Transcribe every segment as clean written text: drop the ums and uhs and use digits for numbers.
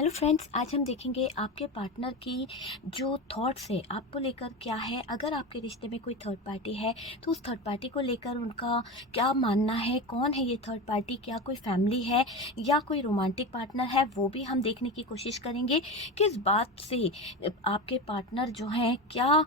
Hello friends, आज हम देखेंगे आपके पार्टनर की जो थॉट्स है आपको लेकर क्या है। अगर आपके रिश्ते में कोई थर्ड पार्टी है तो उस थर्ड पार्टी को लेकर उनका क्या मानना है, कौन है ये थर्ड पार्टी, क्या कोई फैमिली है या कोई रोमांटिक पार्टनर है, वो भी हम देखने की कोशिश करेंगे। किस बात से आपके पार्टनर जो हैं क्या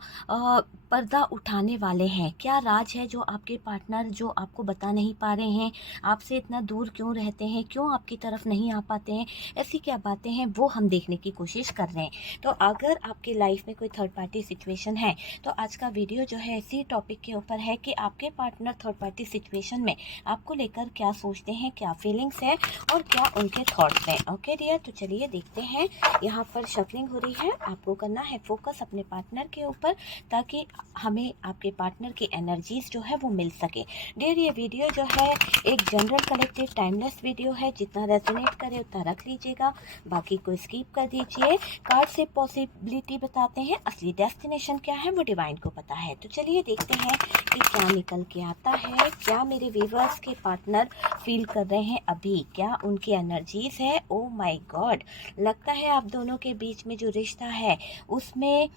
पर्दा उठाने वाले हैं, क्या राज है जो आपके पार्टनर जो आपको बता नहीं पा रहे हैं, आपसे इतना दूर क्यों रहते हैं, क्यों आपकी तरफ नहीं आ पाते हैं, ऐसी क्या बातें हैं वो हम देखने की कोशिश कर रहे हैं। तो अगर आपकी लाइफ में कोई थर्ड पार्टी सिचुएशन है तो आज का वीडियो जो है इसी टॉपिक के ऊपर है कि आपके पार्टनर थर्ड पार्टी सिचुएशन में आपको लेकर क्या सोचते हैं, क्या फीलिंग्स है और क्या उनके थॉट्स हैं। ओके डियर, तो चलिए देखते हैं। यहाँ पर शफलिंग हो रही है, आपको करना है फोकस अपने पार्टनर के ऊपर ताकि हमें आपके पार्टनर की एनर्जीज जो है वो मिल सके। डियर, ये वीडियो जो है एक जनरल कलेक्टिव टाइमलेस वीडियो है, जितना रेजोनेट करे उतना रख लीजिएगा, बाकी को स्किप कर दीजिए। कार्ड से पॉसिबिलिटी बताते हैं, असली डेस्टिनेशन क्या है वो डिवाइन को पता है। तो चलिए देखते हैं कि क्या निकल के आता है, क्या मेरे व्यूअर्स के पार्टनर फील कर रहे हैं अभी, क्या उनकी एनर्जीज है। ओ माय गॉड, लगता है आप दोनों के बीच में जो रिश्ता है उसमें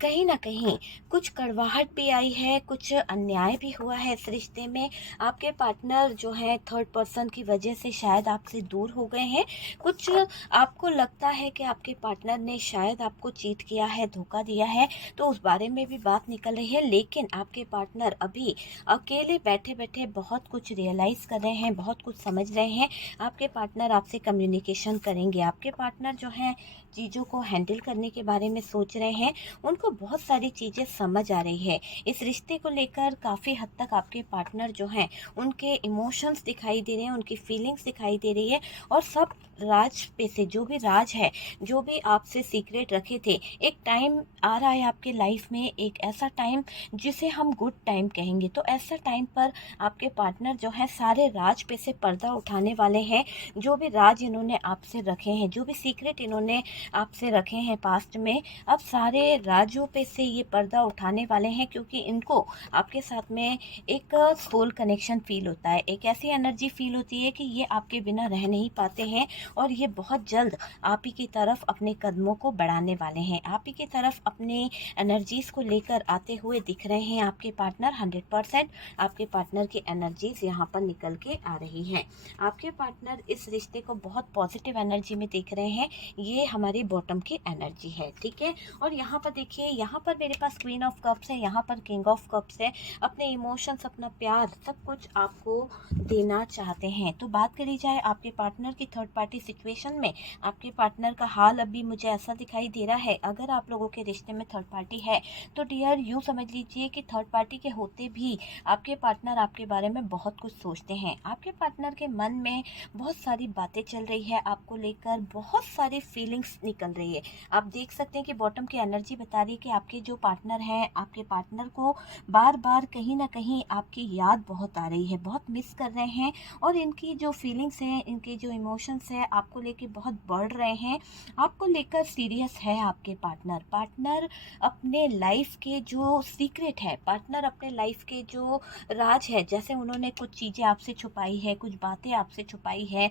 कहीं ना कहीं कुछ कड़वाहट भी आई है, कुछ अन्याय भी हुआ है इस रिश्ते में। आपके पार्टनर जो है थर्ड पर्सन की वजह से शायद आपसे दूर हो गए हैं। कुछ आपको लगता है कि आपके पार्टनर ने शायद आपको चीट किया है, धोखा दिया है, तो उस बारे में भी बात निकल रही है। लेकिन आपके पार्टनर अभी अकेले बैठे बैठे बहुत कुछ रियलाइज़ कर रहे हैं, बहुत कुछ समझ रहे हैं। आपके पार्टनर आपसे कम्युनिकेशन करेंगे, आपके पार्टनर जो है चीज़ों को हैंडल करने के बारे में सोच रहे हैं। उनको बहुत सारी चीज़ें समझ आ रही है इस रिश्ते को लेकर। काफ़ी हद तक आपके पार्टनर जो हैं उनके इमोशंस दिखाई दे रहे हैं, उनकी फीलिंग्स दिखाई दे रही है। और सब राज पे से जो भी राज है, जो भी आपसे सीक्रेट रखे थे, एक टाइम आ रहा है आपके लाइफ में, एक ऐसा टाइम जिसे हम गुड टाइम कहेंगे। तो ऐसा टाइम पर आपके पार्टनर जो है सारे राज पे से पर्दा उठाने वाले हैं। जो भी राज इन्होंने आपसे रखे हैं, जो भी सीक्रेट इन्होंने आपसे रखे हैं पास्ट में, अब सारे राजों पे से ये पर्दा उठाने वाले हैं। क्योंकि इनको आपके साथ में एक सोल कनेक्शन फील होता है, एक ऐसी एनर्जी फील होती है कि ये आपके बिना रह नहीं पाते हैं और ये बहुत जल्द आप ही की तरफ अपने कदमों को बढ़ाने वाले हैं, आप ही की तरफ अपने एनर्जीज को लेकर आते हुए दिख रहे हैं। आपके पार्टनर 100% आपके पार्टनर की एनर्जीज यहाँ पर निकल के आ रही हैं। आपके पार्टनर इस रिश्ते को बहुत पॉजिटिव एनर्जी में देख रहे हैं। ये हमारी बॉटम की एनर्जी है, ठीक है। और यहाँ पर देखिए, यहाँ पर मेरे पास क्वीन ऑफ कप्स है, यहाँ पर किंग ऑफ कप्स है। अपने इमोशंस, अपना प्यार, सब कुछ आपको देना चाहते हैं। तो बात करी जाए आपके पार्टनर की थर्ड पार्टी सिचुएशन में, आपके पार्टनर का हाल अभी मुझे ऐसा दिखाई दे रहा है। अगर आप लोगों के रिश्ते में थर्ड पार्टी है तो डियर यूँ समझ लीजिए कि थर्ड पार्टी के होते भी आपके पार्टनर आपके बारे में बहुत कुछ सोचते हैं। आपके पार्टनर के मन में बहुत सारी बातें चल रही है, आपको लेकर बहुत सारी फीलिंग्स निकल रही है। आप देख सकते हैं कि बॉटम की एनर्जी बता रही है कि आपके जो पार्टनर हैं, आपके पार्टनर को बार बार कहीं ना कहीं आपकी याद बहुत आ रही है, बहुत मिस कर रहे हैं। और इनकी जो फीलिंग्स हैं, इनके जो इमोशंस हैं आपको लेकर बहुत बढ़ रहे हैं। आपको लेकर सीरियस है आपके पार्टनर। पार्टनर अपने लाइफ के जो सीक्रेट है, पार्टनर अपने लाइफ के जो राज है, जैसे उन्होंने कुछ चीज़ें आपसे छुपाई है, कुछ बातें आपसे छुपाई है,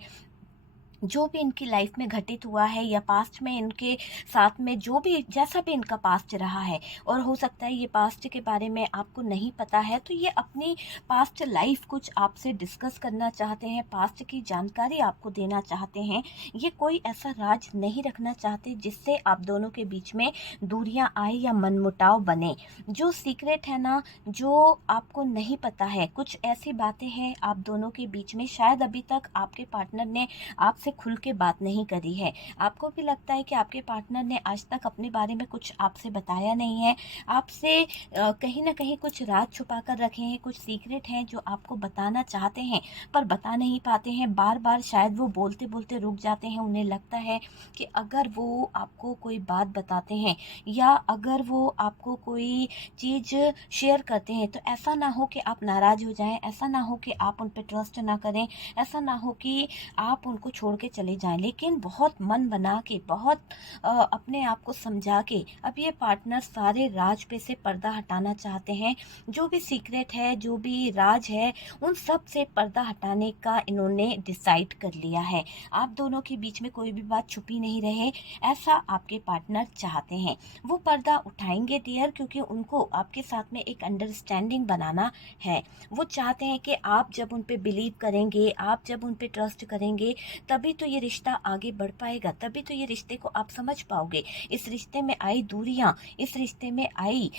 जो भी इनकी लाइफ में घटित हुआ है या पास्ट में इनके साथ में जो भी जैसा भी इनका पास्ट रहा है, और हो सकता है ये पास्ट के बारे में आपको नहीं पता है, तो ये अपनी पास्ट लाइफ कुछ आपसे डिस्कस करना चाहते हैं, पास्ट की जानकारी आपको देना चाहते हैं। ये कोई ऐसा राज नहीं रखना चाहते जिससे आप दोनों के बीच में दूरियां आए या मनमुटाव बने। जो सीक्रेट है ना, जो आपको नहीं पता है, कुछ ऐसी बातें हैं आप दोनों के बीच में, शायद अभी तक आपके पार्टनर ने आपसे खुल के बात नहीं करी है। आपको भी लगता है कि आपके पार्टनर ने आज तक अपने बारे में कुछ आपसे बताया नहीं है, आपसे कहीं ना कहीं कुछ राज छुपा कर रखे हैं, कुछ सीक्रेट हैं जो आपको बताना चाहते हैं पर बता नहीं पाते हैं। बार बार शायद वो बोलते बोलते रुक जाते हैं। उन्हें लगता है कि अगर वो आपको कोई बात बताते हैं या अगर वो आपको कोई चीज़ शेयर करते हैं तो ऐसा ना हो कि आप नाराज़ हो जाएं, ऐसा ना हो कि आप उन पर ट्रस्ट ना करें, ऐसा ना हो कि आप उनको छोड़ के चले जाएं, लेकिन बहुत मन बना के, बहुत अपने आप को समझा के अब ये पार्टनर सारे राज पे से पर्दा हटाना चाहते हैं। जो भी सीक्रेट है, जो भी राज है, उन सब से पर्दा हटाने का इन्होंने डिसाइड कर लिया है। आप दोनों के बीच में कोई भी बात छुपी नहीं रहे, ऐसा आपके पार्टनर चाहते हैं। वो पर्दा उठाएंगे डियर, क्योंकि उनको आपके साथ में एक अंडरस्टैंडिंग बनाना है। वो चाहते हैं कि आप जब उन पे बिलीव करेंगे, आप जब उन पे ट्रस्ट करेंगे, तभी तो ये रिश्ता आगे बढ़ पाएगा, तभी तो ये रिश्ते को आप समझ पाओगे। इस रिश्ते में आई दूरियां, इस रिश्ते में आई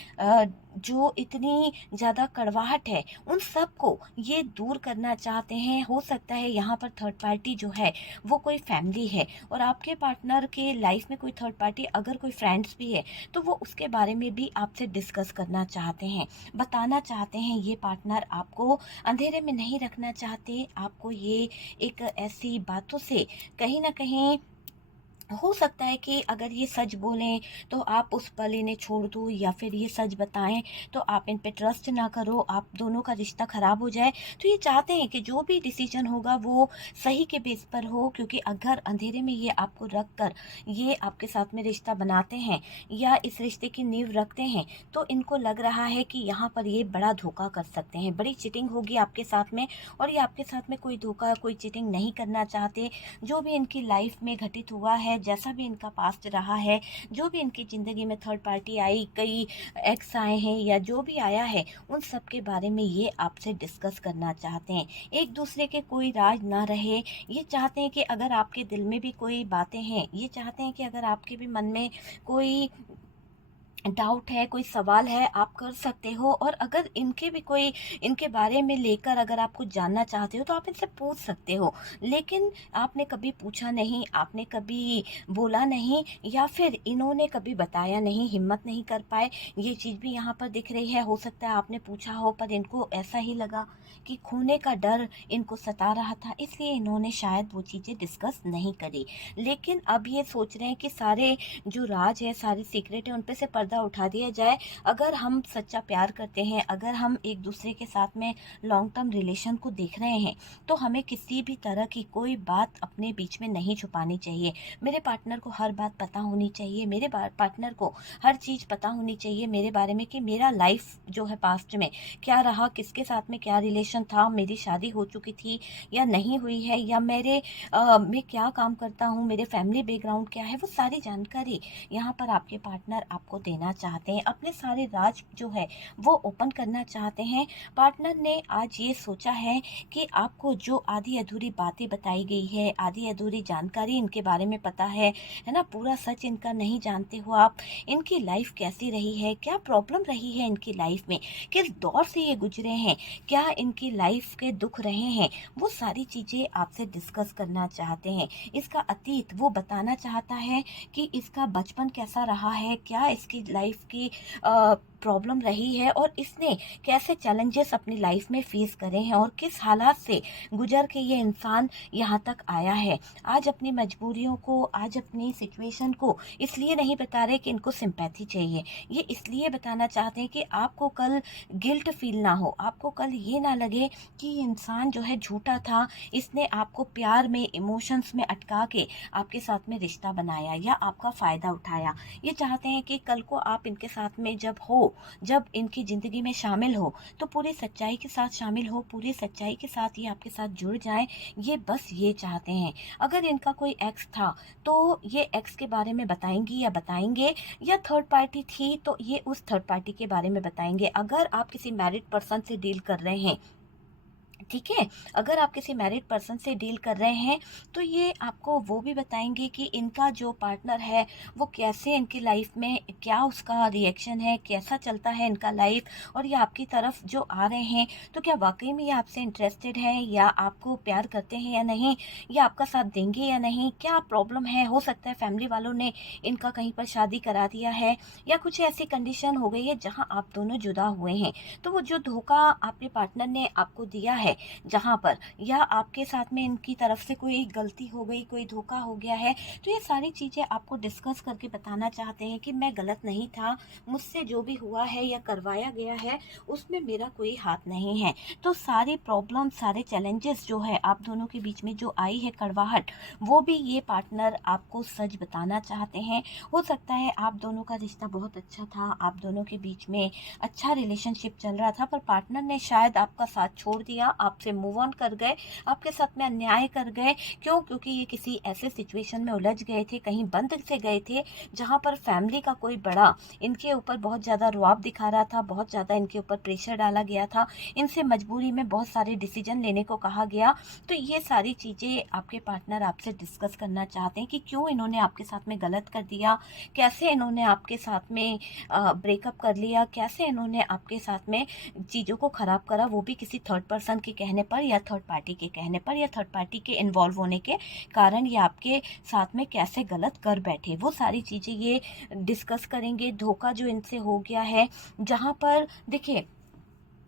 जो इतनी ज़्यादा कड़वाहट है, उन सब को ये दूर करना चाहते हैं। हो सकता है यहाँ पर थर्ड पार्टी जो है वो कोई फैमिली है, और आपके पार्टनर के लाइफ में कोई थर्ड पार्टी अगर कोई फ्रेंड्स भी है तो वो उसके बारे में भी आपसे डिस्कस करना चाहते हैं, बताना चाहते हैं। ये पार्टनर आपको अंधेरे में नहीं रखना चाहते, आपको ये एक ऐसी बातों से कहीं ना कहीं, हो सकता है कि अगर ये सच बोलें तो आप उस पल इन्हें छोड़ दो, या फिर ये सच बताएं तो आप इन पे ट्रस्ट ना करो, आप दोनों का रिश्ता खराब हो जाए। तो ये चाहते हैं कि जो भी डिसीजन होगा वो सही के बेस पर हो, क्योंकि अगर अंधेरे में ये आपको रख कर ये आपके साथ में रिश्ता बनाते हैं या इस रिश्ते की नींव रखते हैं, तो इनको लग रहा है कि यहाँ पर ये बड़ा धोखा कर सकते हैं, बड़ी चीटिंग होगी आपके साथ में। और ये आपके साथ में कोई धोखा, कोई चीटिंग नहीं करना चाहते। जो भी इनकी लाइफ में घटित हुआ है, जैसा भी इनका पास्ट रहा है, जो भी इनकी ज़िंदगी में थर्ड पार्टी आई, कई एक्स आए हैं या जो भी आया है, उन सब के बारे में ये आपसे डिस्कस करना चाहते हैं। एक दूसरे के कोई राज ना रहे। ये चाहते हैं कि अगर आपके दिल में भी कोई बातें हैं, ये चाहते हैं कि अगर आपके भी मन में कोई डाउट है, कोई सवाल है, आप कर सकते हो। और अगर इनके भी कोई, इनके बारे में लेकर अगर आप कुछ जानना चाहते हो तो आप इनसे पूछ सकते हो। लेकिन आपने कभी पूछा नहीं, आपने कभी बोला नहीं, या फिर इन्होंने कभी बताया नहीं, हिम्मत नहीं कर पाए, ये चीज़ भी यहाँ पर दिख रही है। हो सकता है आपने पूछा हो पर इनको ऐसा ही लगा कि खोने का डर इनको सता रहा था, इसलिए इन्होंने शायद वो चीज़ें डिस्कस नहीं करी। लेकिन अब ये सोच रहे हैं कि सारे जो राज है, सारे सीक्रेट है, उन पे से पर्दा उठा दिया जाए। अगर हम सच्चा प्यार करते हैं, अगर हम एक दूसरे के साथ में लॉन्ग टर्म रिलेशन को देख रहे हैं, तो हमें किसी भी तरह की कोई बात अपने बीच में नहीं छुपानी चाहिए। मेरे पार्टनर को हर बात पता होनी चाहिए, मेरे पार्टनर को हर चीज़ पता होनी चाहिए मेरे बारे में, कि मेरा लाइफ जो है पास्ट में क्या रहा, किसके साथ में क्या रिलेशन था, मेरी शादी हो चुकी थी या नहीं हुई है, या मैं क्या काम करता हूँ, मेरे फैमिली बैकग्राउंड क्या है, वो सारी जानकारी यहाँ पर आपके पार्टनर आपको देना चाहते हैं। अपने सारे राज जो है वो ओपन करना चाहते हैं। पार्टनर ने आज ये सोचा है कि आपको जो आधी अधूरी बातें बताई गई है, आधी अधूरी जानकारी इनके बारे में पता है ना, पूरा सच इनका नहीं जानते हो आप। इनकी लाइफ कैसी रही है, क्या प्रॉब्लम रही है इनकी लाइफ में, किस दौर से ये गुजरे हैं, क्या इनकी लाइफ के दुख रहे हैं, वो सारी चीज़ें आपसे डिस्कस करना चाहते हैं। इसका अतीत वो बताना चाहता है कि इसका बचपन कैसा रहा है, क्या इसकी लाइफ की प्रॉब्लम रही है, और इसने कैसे चैलेंजेस अपनी लाइफ में फेस करे हैं, और किस हालात से गुजर के ये इंसान यहाँ तक आया है। आज अपनी मजबूरियों को, आज अपनी सिचुएशन को इसलिए नहीं बता रहे कि इनको सिंपैथी चाहिए, ये इसलिए बताना चाहते हैं कि आपको कल गिल्ट फील ना हो, आपको कल ये ना लगे कि ये इंसान जो है झूठा था, इसने आपको प्यार में, इमोशंस में अटका के आपके साथ में रिश्ता बनाया या आपका फ़ायदा उठाया। ये चाहते हैं कि कल को आप इनके साथ में जब इनकी ज़िंदगी में शामिल हो तो पूरी सच्चाई के साथ शामिल हो, पूरी सच्चाई के साथ ये आपके साथ जुड़ जाएं। ये बस ये चाहते हैं। अगर इनका कोई एक्स था तो ये एक्स के बारे में बताएंगी या बताएंगे, या थर्ड पार्टी थी तो ये उस थर्ड पार्टी के बारे में बताएंगे। अगर आप किसी मैरिड पर्सन से डील कर रहे हैं, ठीक है, अगर आप किसी मैरिड पर्सन से डील कर रहे हैं तो ये आपको वो भी बताएंगे कि इनका जो पार्टनर है वो कैसे, इनकी लाइफ में क्या उसका रिएक्शन है, कैसा चलता है इनका लाइफ, और ये आपकी तरफ जो आ रहे हैं तो क्या वाकई में ये आपसे इंटरेस्टेड है, या आपको प्यार करते हैं या नहीं, या आपका साथ देंगे या नहीं, क्या प्रॉब्लम है। हो सकता है फैमिली वालों ने इनका कहीं पर शादी करा दिया है, या कुछ ऐसी कंडीशन हो गई है जहाँ आप दोनों जुदा हुए हैं, तो वो जो धोखा आपके पार्टनर ने आपको दिया है है जहाँ पर, या आपके साथ में इनकी तरफ से कोई गलती हो गई, कोई धोखा हो गया है, तो ये सारी चीज़ें आपको डिस्कस करके बताना चाहते हैं कि मैं गलत नहीं था, मुझसे जो भी हुआ है या करवाया गया है उसमें मेरा कोई हाथ नहीं है। तो सारी प्रॉब्लम, सारे चैलेंजेस जो है आप दोनों के बीच में जो आई है कड़वाहट, वो भी ये पार्टनर आपको सच बताना चाहते हैं। हो सकता है आप दोनों का रिश्ता बहुत अच्छा था, आप दोनों के बीच में अच्छा रिलेशनशिप चल रहा था, पर पार्टनर ने शायद आपका साथ छोड़ दिया, आपसे मूव ऑन कर गए, आपके साथ में अन्याय कर गए। क्यों? क्योंकि ये किसी ऐसे सिचुएशन में उलझ गए थे, कहीं बंद से गए थे जहाँ पर फैमिली का कोई बड़ा इनके ऊपर बहुत ज़्यादा रुआब दिखा रहा था, बहुत ज़्यादा इनके ऊपर प्रेशर डाला गया था, इनसे मजबूरी में बहुत सारे डिसीजन लेने को कहा गया। तो ये सारी चीज़ें आपके पार्टनर आपसे डिस्कस करना चाहते हैं कि क्यों इन्होंने आपके साथ में गलत कर दिया, कैसे इन्होंने आपके साथ में ब्रेकअप कर लिया, कैसे इन्होंने आपके साथ में चीज़ों को ख़राब करा, वो भी किसी थर्ड पर्सन के कहने पर, या थर्ड पार्टी के कहने पर, या थर्ड पार्टी के इन्वॉल्व होने के कारण ये आपके साथ में कैसे गलत कर बैठे, वो सारी चीज़ें ये डिस्कस करेंगे। धोखा जो इनसे हो गया है, जहाँ पर देखिए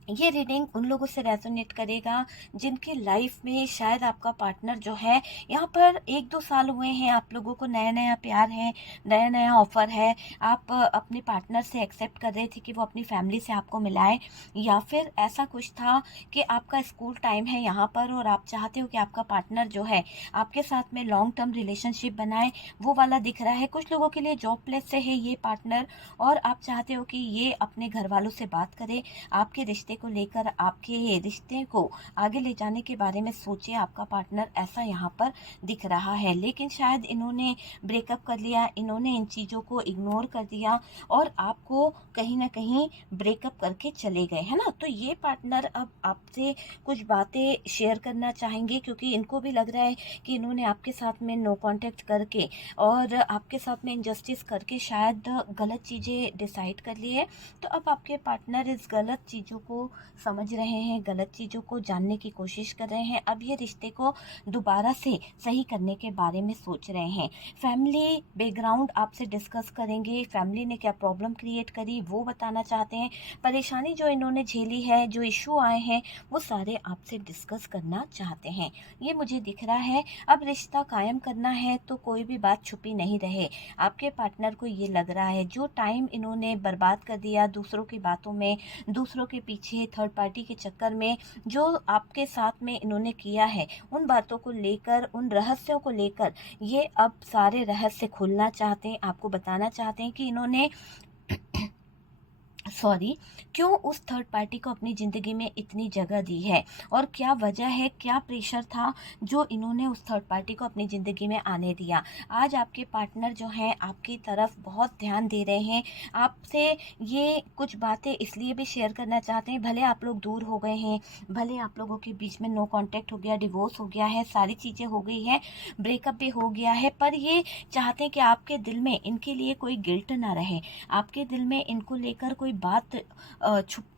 ये रीडिंग उन लोगों से रेजोनेट करेगा जिनकी लाइफ में शायद आपका पार्टनर जो है, यहाँ पर 1-2 साल हुए हैं, आप लोगों को नया-नया प्यार है, नया-नया ऑफ़र है, आप अपने पार्टनर से एक्सेप्ट कर रहे थे कि वो अपनी फैमिली से आपको मिलाए, या फिर ऐसा कुछ था कि आपका स्कूल टाइम है यहाँ पर और आप चाहते हो कि आपका पार्टनर जो है आपके साथ में लॉन्ग टर्म रिलेशनशिप बनाए, वो वाला दिख रहा है। कुछ लोगों के लिए जॉब प्लेस से है ये पार्टनर, और आप चाहते हो कि ये अपने घर वालों से बात करे, आपके रिश्ते को लेकर, आपके रिश्ते को आगे ले जाने के बारे में सोचे आपका पार्टनर, ऐसा यहाँ पर दिख रहा है। लेकिन शायद इन्होंने ब्रेकअप कर लिया, इन्होंने इन चीज़ों को इग्नोर कर दिया और आपको कहीं ना कहीं ब्रेकअप करके चले गए, है ना। तो ये पार्टनर अब आपसे कुछ बातें शेयर करना चाहेंगे, क्योंकि इनको भी लग रहा है कि इन्होंने आपके साथ में नो कांटेक्ट करके और आपके साथ में इनजस्टिस करके शायद गलत चीज़ें डिसाइड कर ली है। तो अब आपके पार्टनर इस गलत चीज़ों को समझ रहे हैं, गलत चीज़ों को जानने की कोशिश कर रहे हैं। अब ये रिश्ते को दोबारा से सही करने के बारे में सोच रहे हैं। फैमिली बैकग्राउंड आपसे डिस्कस करेंगे, फैमिली ने क्या प्रॉब्लम क्रिएट करी वो बताना चाहते हैं। परेशानी जो इन्होंने झेली है, जो इशू आए हैं, वो सारे आपसे डिस्कस करना चाहते हैं। ये मुझे दिख रहा है। अब रिश्ता कायम करना है तो कोई भी बात छुपी नहीं रहे। आपके पार्टनर को ये लग रहा है जो टाइम इन्होंने बर्बाद कर दिया दूसरों की बातों में, दूसरों के पीछे, थर्ड पार्टी के चक्कर में, जो आपके साथ में इन्होंने किया है, उन बातों को लेकर, उन रहस्यों को लेकर ये अब सारे रहस्य खोलना चाहते हैं, आपको बताना चाहते हैं कि इन्होंने सॉरी, क्यों उस थर्ड पार्टी को अपनी ज़िंदगी में इतनी जगह दी है, और क्या वजह है, क्या प्रेशर था जो इन्होंने उस थर्ड पार्टी को अपनी ज़िंदगी में आने दिया। आज आपके पार्टनर जो हैं आपकी तरफ बहुत ध्यान दे रहे हैं, आपसे ये कुछ बातें इसलिए भी शेयर करना चाहते हैं, भले आप लोग दूर हो गए हैं, भले आप लोगों के बीच में नो कॉन्टैक्ट हो गया, डिवोर्स हो गया है, सारी चीज़ें हो गई हैं, ब्रेकअप भी हो गया है, पर ये चाहते हैं कि आपके दिल में इनके लिए कोई गिल्ट ना रहे, आपके दिल में इनको लेकर कोई बात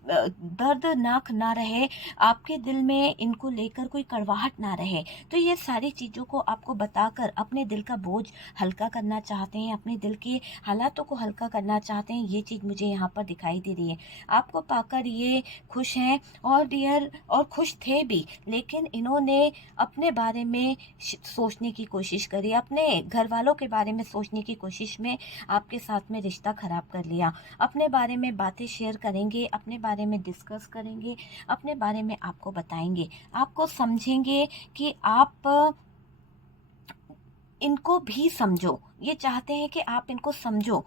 दर्दनाक ना रहे, आपके दिल में इनको लेकर कोई कड़वाहट ना रहे। तो ये सारी चीज़ों को आपको बताकर अपने दिल का बोझ हल्का करना चाहते हैं, अपने दिल के हालातों को हल्का करना चाहते हैं। ये चीज़ मुझे यहाँ पर दिखाई दे रही है। आपको पाकर ये खुश हैं और डियर, और खुश थे भी, लेकिन इन्होंने अपने बारे में सोचने की कोशिश करी, अपने घर वालों के बारे में सोचने की कोशिश में आपके साथ में रिश्ता खराब कर लिया। अपने बारे में बातें शेयर करेंगे, अपने बारे में डिस्कस करेंगे, अपने बारे में आपको बताएंगे, आपको समझेंगे कि आप इनको भी समझो। ये चाहते हैं कि आप इनको समझो।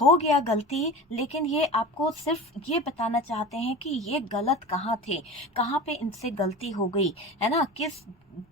हो गया गलती, लेकिन ये आपको सिर्फ ये बताना चाहते हैं कि ये गलत कहाँ थे, कहाँ पे इनसे गलती हो गई, है ना? किस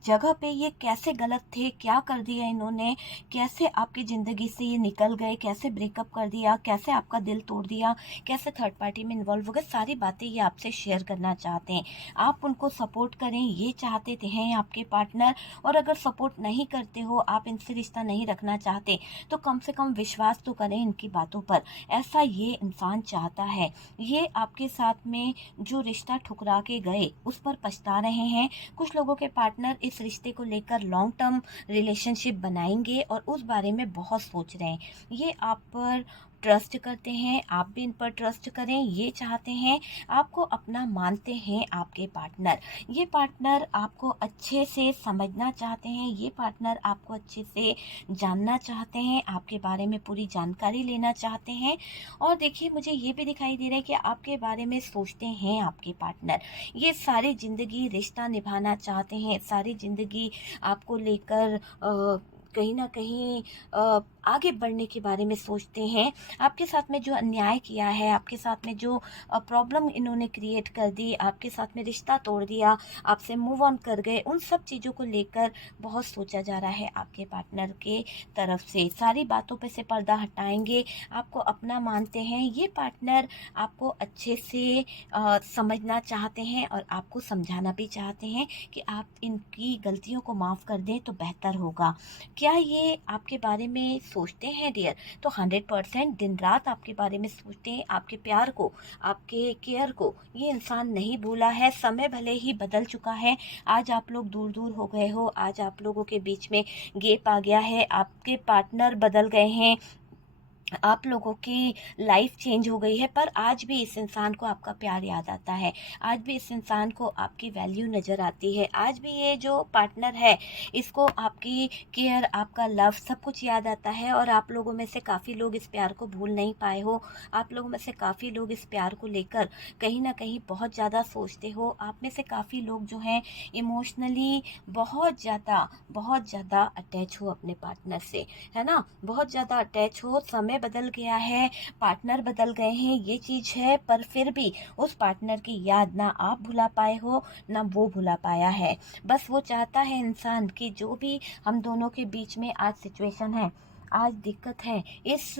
जगह पे ये कैसे गलत थे, क्या कर दिया इन्होंने, कैसे आपकी ज़िंदगी से ये निकल गए, कैसे ब्रेकअप कर दिया, कैसे आपका दिल तोड़ दिया, कैसे थर्ड पार्टी में इन्वॉल्व हो गए, सारी बातें ये आपसे शेयर करना चाहते हैं। आप उनको सपोर्ट करें, ये चाहते थे हैं आपके पार्टनर। और अगर सपोर्ट नहीं करते हो, आप इनसे रिश्ता नहीं रखना चाहते, तो कम से कम विश्वास तो करें इनकी बातों पर। ऐसा ये इंसान चाहता है। ये आपके साथ में जो रिश्ता ठुकरा के गए उस पर पछता रहे हैं। कुछ लोगों के पार्टनर इस रिश्ते को लेकर लॉन्ग टर्म रिलेशनशिप बनाएंगे और उस बारे में बहुत सोच रहे हैं। ये आप पर ट्रस्ट करते हैं, आप भी इन पर ट्रस्ट करें, ये चाहते हैं, आपको अपना मानते हैं आपके पार्टनर। ये पार्टनर आपको अच्छे से समझना चाहते हैं, ये पार्टनर आपको अच्छे से जानना चाहते हैं, आपके बारे में पूरी जानकारी लेना चाहते हैं। और देखिए, मुझे ये भी दिखाई दे रहा है कि आपके बारे में सोचते हैं आपके पार्टनर। ये सारी ज़िंदगी रिश्ता निभाना चाहते हैं, सारी ज़िंदगी आपको लेकर कहीं न कहीं आगे बढ़ने के बारे में सोचते हैं। आपके साथ में जो अन्याय किया है, आपके साथ में जो प्रॉब्लम इन्होंने क्रिएट कर दी, आपके साथ में रिश्ता तोड़ दिया, आपसे मूव ऑन कर गए, उन सब चीज़ों को लेकर बहुत सोचा जा रहा है आपके पार्टनर के तरफ से। सारी बातों पे से पर्दा हटाएँगे, आपको अपना मानते हैं। ये पार्टनर आपको अच्छे से समझना चाहते हैं और आपको समझाना भी चाहते हैं कि आप इनकी गलतियों को माफ़ कर दें तो बेहतर होगा। क्या ये आपके बारे में सोचते हैं डियर? तो 100% दिन-रात आपके बारे में सोचते हैं, आपके प्यार को, आपके केयर को ये इंसान नहीं भूला है। समय भले ही बदल चुका है, आज आप लोग दूर-दूर हो गए हो, आज आप लोगों के बीच में गैप आ गया है, आपके पार्टनर बदल गए हैं, आप लोगों की लाइफ चेंज हो गई है, पर आज भी इस इंसान को आपका प्यार याद आता है, आज भी इस इंसान को आपकी वैल्यू नज़र आती है, आज भी ये जो पार्टनर है इसको आपकी केयर, आपका लव सब कुछ याद आता है। और आप लोगों में से काफ़ी लोग इस प्यार को भूल नहीं पाए हो, आप लोगों में से काफ़ी लोग इस प्यार को लेकर कहीं ना कहीं बहुत ज़्यादा सोचते हो। आप में से काफ़ी लोग जो हैं इमोशनली बहुत ज़्यादा अटैच हो अपने पार्टनर से, है ना, बहुत ज़्यादा अटैच हो। समय बदल गया है, पार्टनर बदल गए हैं, ये चीज़ है, पर फिर भी उस पार्टनर की याद ना आप भुला पाए हो, ना वो भुला पाया है। बस वो चाहता है इंसान कि जो भी हम दोनों के बीच में आज सिचुएशन है, आज दिक्कत है, इस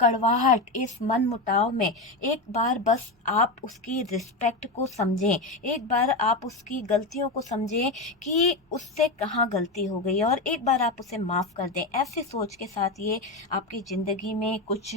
कड़वाहट, इस मनमुटाव में एक बार बस आप उसकी रिस्पेक्ट को समझें, एक बार आप उसकी गलतियों को समझें कि उससे कहाँ गलती हो गई और एक बार आप उसे माफ़ कर दें। ऐसी सोच के साथ ये आपकी ज़िंदगी में कुछ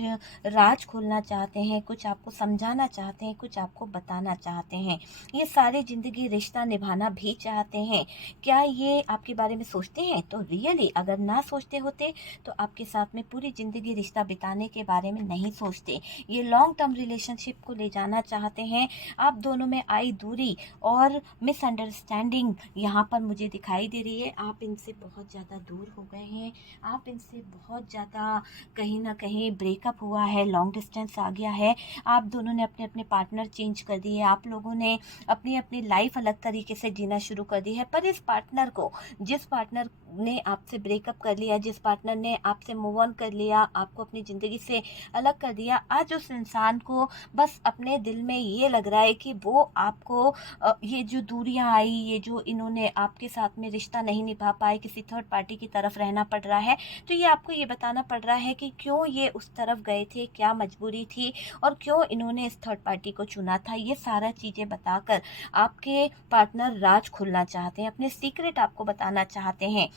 राज खोलना चाहते हैं, कुछ आपको समझाना चाहते हैं, कुछ आपको बताना चाहते हैं। ये सारी ज़िंदगी रिश्ता निभाना भी चाहते हैं। क्या ये आपके बारे में सोचते हैं? तो रियली अगर ना सोचते होते तो आपके साथ में पूरी ज़िंदगी रिश्ता बिताने के बारे में नहीं सोचते। ये लॉन्ग टर्म रिलेशनशिप को ले जाना चाहते हैं। आप दोनों में आई दूरी और मिसअंडरस्टैंडिंग यहाँ पर मुझे दिखाई दे रही है। आप इनसे बहुत ज़्यादा दूर हो गए हैं, आप इनसे बहुत ज़्यादा कहीं न कहीं ब्रेकअप हुआ है, लॉन्ग डिस्टेंस आ गया है। आप दोनों ने अपने-अपने पार्टनर चेंज कर दिए, आप लोगों ने अपनी-अपनी लाइफ़ अलग तरीके से जीना शुरू कर दी है। पर इस पार्टनर को, जिस पार्टनर ने आपसे ब्रेकअप कर लिया, जिस पार्टनर ने आपसे मूव ऑन कर लिया, आपको अपनी ज़िंदगी से अलग कर दिया, आज उस इंसान को बस अपने दिल में ये लग रहा है कि वो आपको ये जो दूरियां आई, ये जो इन्होंने आपके साथ में रिश्ता नहीं निभा पाए, किसी थर्ड पार्टी की तरफ रहना पड़ रहा है, तो ये आपको ये बताना पड़ रहा है कि क्यों ये उस तरफ गए थे, क्या मजबूरी थी और क्यों इन्होंने इस थर्ड पार्टी को चुना था। ये सारा चीज़ें बताकर आपके पार्टनर राज खुलना चाहते हैं, अपने सीक्रेट आपको बताना चाहते हैं,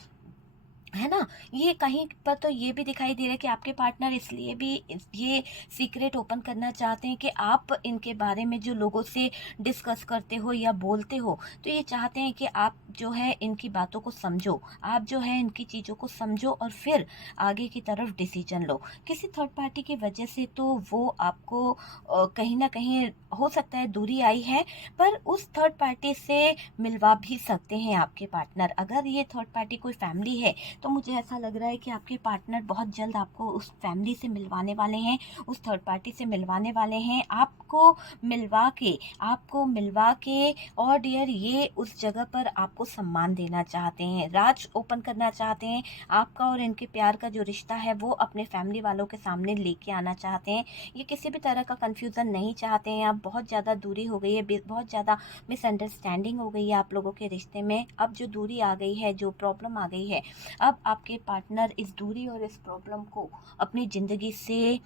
है ना? ये कहीं पर तो ये भी दिखाई दे रहा है कि आपके पार्टनर इसलिए भी ये सीक्रेट ओपन करना चाहते हैं कि आप इनके बारे में जो लोगों से डिस्कस करते हो या बोलते हो, तो ये चाहते हैं कि आप जो है इनकी बातों को समझो, आप जो है इनकी चीज़ों को समझो और फिर आगे की तरफ डिसीजन लो। किसी थर्ड पार्टी की वजह से तो वो आपको कहीं न कहीं हो सकता है दूरी आई है, पर उस थर्ड पार्टी से मिलवा भी सकते हैं आपके पार्टनर। अगर ये थर्ड पार्टी कोई फैमिली है, तो मुझे ऐसा लग रहा है कि आपके पार्टनर बहुत जल्द आपको उस फैमिली से मिलवाने वाले हैं, उस थर्ड पार्टी से मिलवाने वाले हैं, आपको मिलवा के और डियर ये उस जगह पर आपको सम्मान देना चाहते हैं, राज ओपन करना चाहते हैं, आपका और इनके प्यार का जो रिश्ता है वो अपने फैमिली वालों के सामने लेके आना चाहते हैं। ये किसी भी तरह का कन्फ्यूज़न नहीं चाहते हैं। अब बहुत ज़्यादा दूरी हो गई है, बहुत ज़्यादा मिसअंडरस्टैंडिंग हो गई है आप लोगों के रिश्ते में। अब जो दूरी आ गई है, जो प्रॉब्लम आ गई है, अब आपके पार्टनर इस दूरी और इस प्रॉब्लम को अपनी ज़िंदगी से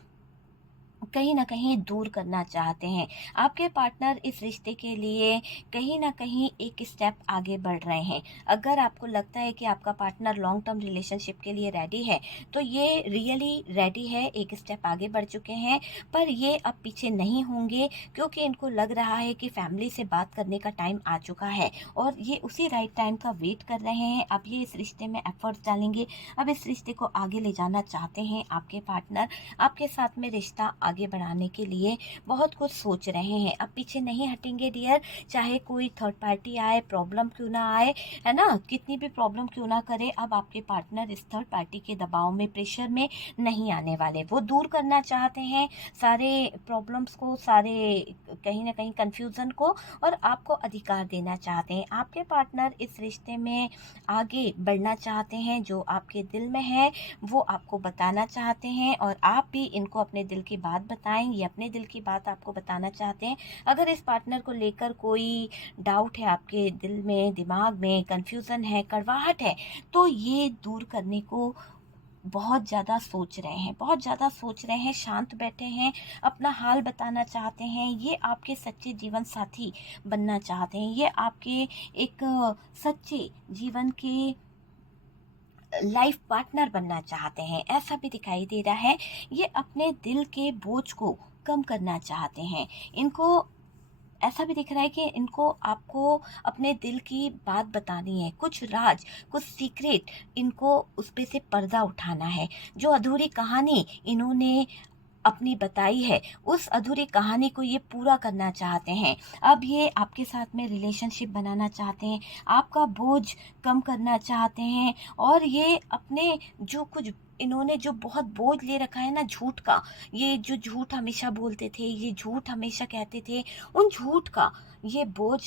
कहीं न कहीं दूर करना चाहते हैं। आपके पार्टनर इस रिश्ते के लिए कहीं न कहीं एक स्टेप आगे बढ़ रहे हैं। अगर आपको लगता है कि आपका पार्टनर लॉन्ग टर्म रिलेशनशिप के लिए रेडी है, तो ये रियली रेडी है, एक स्टेप आगे बढ़ चुके हैं। पर ये अब पीछे नहीं होंगे, क्योंकि इनको लग रहा है कि फैमिली से बात करने का टाइम आ चुका है और ये उसी राइट टाइम का वेट कर रहे हैं। अब ये इस रिश्ते में एफर्ट्स डालेंगे, अब इस रिश्ते को आगे ले जाना चाहते हैं आपके पार्टनर। आपके साथ में रिश्ता आगे बढ़ाने के लिए बहुत कुछ सोच रहे हैं। अब पीछे नहीं हटेंगे डियर, चाहे कोई थर्ड पार्टी आए, प्रॉब्लम क्यों ना आए, है ना? कितनी भी प्रॉब्लम क्यों ना करे, अब आपके पार्टनर इस थर्ड पार्टी के दबाव में, प्रेशर में नहीं आने वाले। वो दूर करना चाहते हैं सारे प्रॉब्लम्स को, सारे कहीं न कहीं कन्फ्यूज़न को, और आपको अधिकार देना चाहते हैं। आपके पार्टनर इस रिश्ते में आगे बढ़ना चाहते हैं, जो आपके दिल में है वो आपको बताना चाहते हैं, और आप भी इनको अपने दिल की बात बताएं, ये अपने दिल की बात आपको बताना चाहते हैं। अगर इस पार्टनर को लेकर कोई डाउट है आपके दिल में, दिमाग में, कंफ्यूजन है, कड़वाहट है, तो ये दूर करने को बहुत ज़्यादा सोच रहे हैं, बहुत ज़्यादा सोच रहे हैं, शांत बैठे हैं, अपना हाल बताना चाहते हैं। ये आपके सच्चे जीवन साथी बनना चाहते हैं, ये आपके एक सच्चे जीवन के लाइफ पार्टनर बनना चाहते हैं, ऐसा भी दिखाई दे रहा है। ये अपने दिल के बोझ को कम करना चाहते हैं। इनको ऐसा भी दिख रहा है कि इनको आपको अपने दिल की बात बतानी है, कुछ राज, कुछ सीक्रेट इनको उस पे से पर्दा उठाना है। जो अधूरी कहानी इन्होंने अपनी बताई है, उस अधूरी कहानी को ये पूरा करना चाहते हैं। अब ये आपके साथ में रिलेशनशिप बनाना चाहते हैं, आपका बोझ कम करना चाहते हैं, और ये अपने जो कुछ इन्होंने जो बहुत बोझ ले रखा है ना झूठ का, ये जो झूठ हमेशा बोलते थे, ये झूठ हमेशा कहते थे, उन झूठ का ये बोझ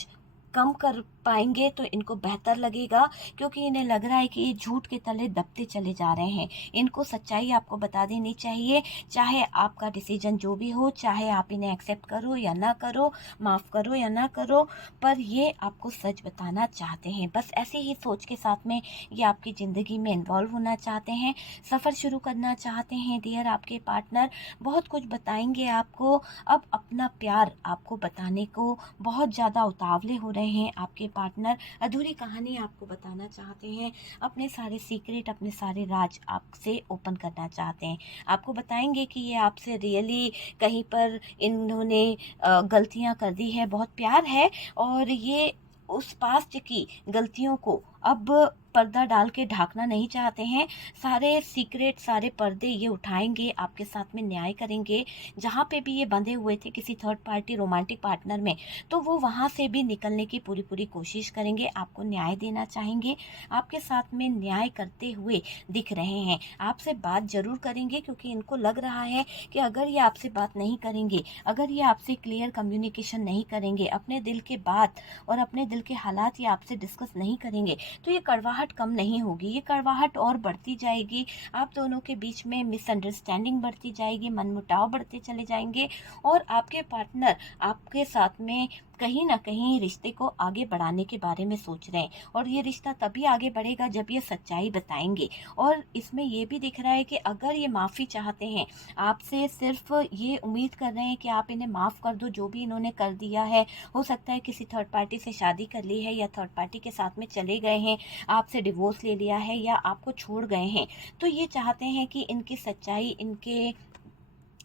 कम कर पाएँगे तो इनको बेहतर लगेगा, क्योंकि इन्हें लग रहा है कि ये झूठ के तले दबते चले जा रहे हैं। इनको सच्चाई आपको बता देनी चाहिए, चाहे आपका डिसीज़न जो भी हो, चाहे आप इन्हें एक्सेप्ट करो या ना करो, माफ़ करो या ना करो, पर ये आपको सच बताना चाहते हैं। बस ऐसे ही सोच के साथ में ये आपकी ज़िंदगी में इन्वॉल्व होना चाहते हैं, सफ़र शुरू करना चाहते हैं डियर आपके पार्टनर, बहुत कुछ बताएँगे आपको। अब अपना प्यार आपको बताने को बहुत ज़्यादा उतावले हो रहे हैं आपके पार्टनर, अधूरी कहानी आपको बताना चाहते हैं, अपने सारे सीक्रेट, अपने सारे राज आपसे ओपन करना चाहते हैं। आपको बताएँगे कि ये आपसे रियली कहीं पर इन्होंने गलतियाँ कर दी है, बहुत प्यार है, और ये उस पास्ट की गलतियों को अब पर्दा डाल के ढाँकना नहीं चाहते हैं। सारे सीक्रेट, सारे पर्दे ये उठाएँगे, आपके साथ में न्याय करेंगे। जहाँ पे भी ये बंधे हुए थे किसी थर्ड पार्टी रोमांटिक पार्टनर में, तो वो वहाँ से भी निकलने की पूरी-पूरी कोशिश करेंगे, आपको न्याय देना चाहेंगे, आपके साथ में न्याय करते हुए दिख रहे हैं। आपसे बात ज़रूर करेंगे, क्योंकि इनको लग रहा है कि अगर ये आपसे बात नहीं करेंगे, अगर ये आपसे क्लियर कम्युनिकेशन नहीं करेंगे, अपने दिल की बात और अपने दिल के हालात ये आपसे डिस्कस नहीं करेंगे, तो ये कड़वाहट कम नहीं होगी, ये कड़वाहट और बढ़ती जाएगी। आप दोनों के बीच में मिसअंडरस्टैंडिंग बढ़ती जाएगी, मनमुटाव बढ़ते चले जाएंगे, और आपके पार्टनर आपके साथ में कहीं न कहीं रिश्ते को आगे बढ़ाने के बारे में सोच रहे हैं, और ये रिश्ता तभी आगे बढ़ेगा जब ये सच्चाई बताएँगे। और इसमें ये भी दिख रहा है कि अगर ये माफ़ी चाहते हैं, आपसे सिर्फ़ ये उम्मीद कर रहे हैं कि आप इन्हें माफ़ कर दो जो भी इन्होंने कर दिया है। हो सकता है किसी थर्ड पार्टी से शादी कर ली है, या थर्ड पार्टी के साथ में चले गए हैं, आपसे डिवोर्स ले लिया है, या आपको छोड़ गए हैं। तो ये चाहते हैं कि इनकी सच्चाई, इनके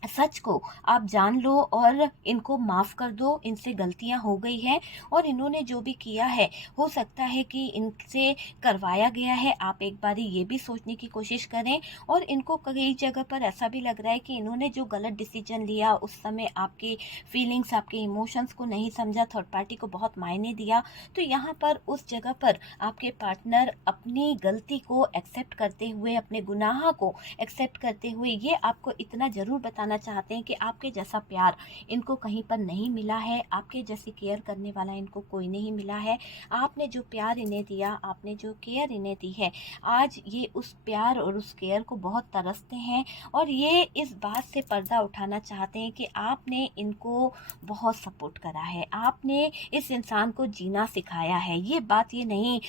सच को आप जान लो और इनको माफ़ कर दो, इनसे गलतियाँ हो गई हैं, और इन्होंने जो भी किया है, हो सकता है कि इनसे करवाया गया है। आप एक बारी ये भी सोचने की कोशिश करें, और इनको कई जगह पर ऐसा भी लग रहा है कि इन्होंने जो गलत डिसीजन लिया, उस समय आपकी फीलिंग्स, आपके इमोशंस को नहीं समझा, थर्ड पार्टी को बहुत मायने दिया। तो यहाँ पर उस जगह पर आपके पार्टनर अपनी गलती को एक्सेप्ट करते हुए, अपने गुनाह को एक्सेप्ट करते हुए, ये आपको इतना ज़रूर बताना चाहते हैं कि आपके जैसा प्यार इनको कहीं पर नहीं मिला है, आपके जैसी केयर करने वाला इनको कोई नहीं मिला है। आपने जो प्यार इन्हें दिया, आपने जो केयर इन्हें दी है, आज ये उस प्यार और उस केयर को बहुत तरसते हैं, और ये इस बात से पर्दा उठाना चाहते हैं कि आपने इनको बहुत सपोर्ट करा है, आपने इस इंसान को जीना सिखाया है। ये बात ये नहीं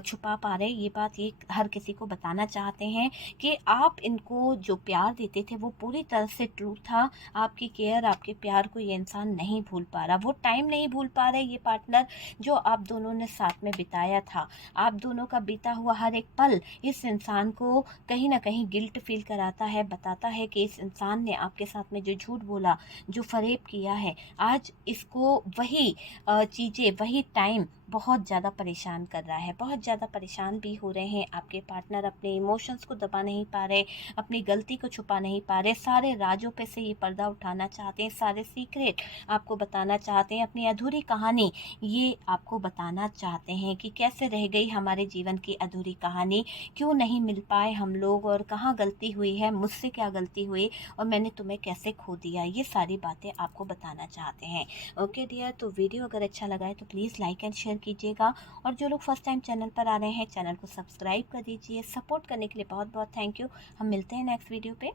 छुपा पा रहे, ये बात ये हर किसी को बताना चाहते हैं कि आप इनको जो प्यार देते थे वो पूरी तरह से ट्रू ज़रूर था, आपकी केयर, आपके प्यार को ये इंसान नहीं भूल पा रहा। वो टाइम नहीं भूल पा रहे ये पार्टनर, जो आप दोनों ने साथ में बिताया था। आप दोनों का बीता हुआ हर एक पल इस इंसान को कहीं न कहीं गिल्ट फ़ील कराता है, बताता है कि इस इंसान ने आपके साथ में जो झूठ बोला, जो फ़रेब किया है, आज इसको वही चीज़ें, वही टाइम बहुत ज़्यादा परेशान कर रहा है। बहुत ज़्यादा परेशान भी हो रहे हैं आपके पार्टनर, अपने इमोशंस को दबा नहीं पा रहे, अपनी गलती को छुपा नहीं पा रहे, सारे राज़ों पे से ये पर्दा उठाना चाहते हैं, सारे सीक्रेट आपको बताना चाहते हैं, अपनी अधूरी कहानी ये आपको बताना चाहते हैं कि कैसे रह गई हमारे जीवन की अधूरी कहानी, क्यों नहीं मिल पाए हम लोग और कहाँ गलती हुई है, मुझसे क्या गलती हुई और मैंने तुम्हें कैसे खो दिया, ये सारी बातें आपको बताना चाहते हैं। ओके डियर, तो वीडियो अगर अच्छा लगा है तो प्लीज़ लाइक एंड शेयर कीजिएगा और जो लोग फर्स्ट टाइम चैनल पर आ रहे हैं चैनल को सब्सक्राइब कर दीजिए। सपोर्ट करने के लिए बहुत बहुत थैंक यू। हम मिलते हैं नेक्स्ट वीडियो पे।